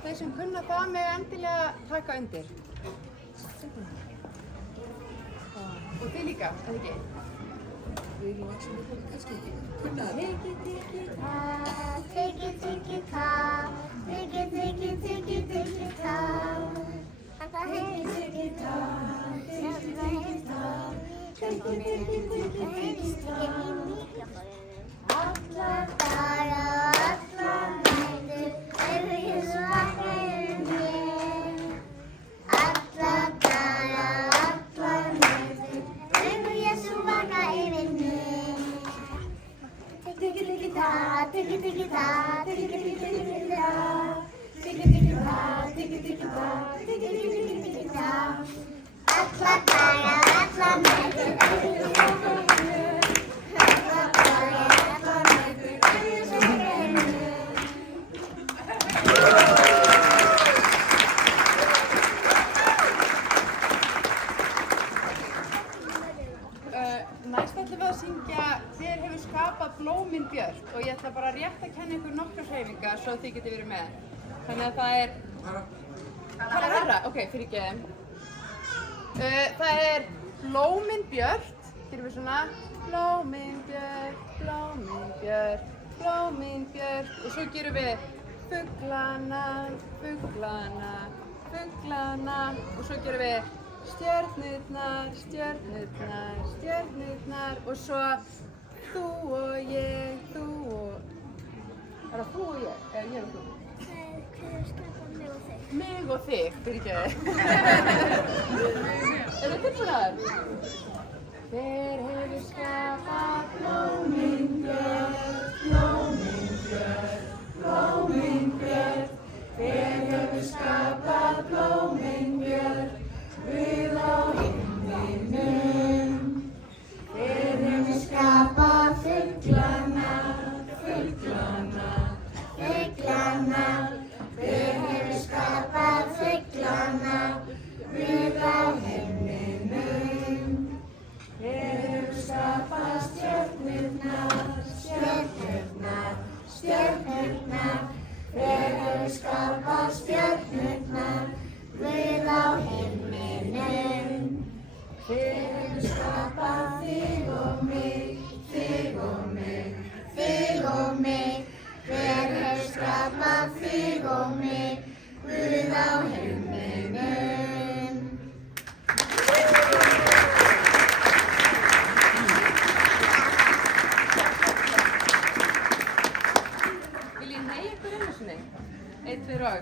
Þeir sem kunna það með endilega taka undir. Og þið líka, eða ekki? Við erum ekki kannski ekki kunna það. Tiki, tiki, ta. Tiki, tiki, tiki, tiki, ta. Þetta heyrist ekki ta. Þetta heyrist ta. Tiki, tiki, tiki, tiki, ta. Alla daga, alla nætur, ég svo vakna yfir mér. Alla daga, alla nætur, ég svo vakna yfir mér. Tiki, tiki, ta, tiki, tiki, ta, tiki, tiki, tiki, ta. Tiki, tiki, ta, tiki, tiki, ta, tiki, tiki, tiki, ta. Alla daga, alla nætur, ég svo vakna yfir mér. Alla daga, alla nætur, ég svo vakna yfir mér. Næst ætlum við að syngja Hver hefur skapað blómin björt og ég ætla bara rétt að kenna ykkur nokkrar hreyfingar svo þið getið verið með. Þannig að það er... Tala hærra? Ok, fyrirgeðum. Það er blómin björt. Gerum við svona blómin björt, blómin björt, blómin björt og svo gerum við fuglana, fuglana, fuglana og svo gerum við stjörnurnar, stjörnurnar, stjörnurnar og svo þú og ég, þú og... Er það þú og ég? Eða ég og þú? Hver skapar mig og þig? Mig og þig, fyrirgeðu. Er það tilbúinnar? Hver hefur skapað blómin björt, blómin björt, blómin björt. Hver hefur skapað blómin björt, Guð á himninum. Hver hefur skapað fuglana, fuglana, fuglana. Hver hefur skapað fuglana, Guð á himninum. Hver hefur skapað stjörnurnar, stjörnurnar, stjörnurnar. Hver hefur skapað stjörnurnar, Guð á himninum. Hver hefur skapað þig og mig, þig og mig, þig og mig. Hver hefur skapað þig og mig, Guð á himninum. Viljið heyja ykkur einu sinni? 1, 2 og...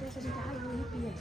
Ég ætla að setja hægri upp í ég.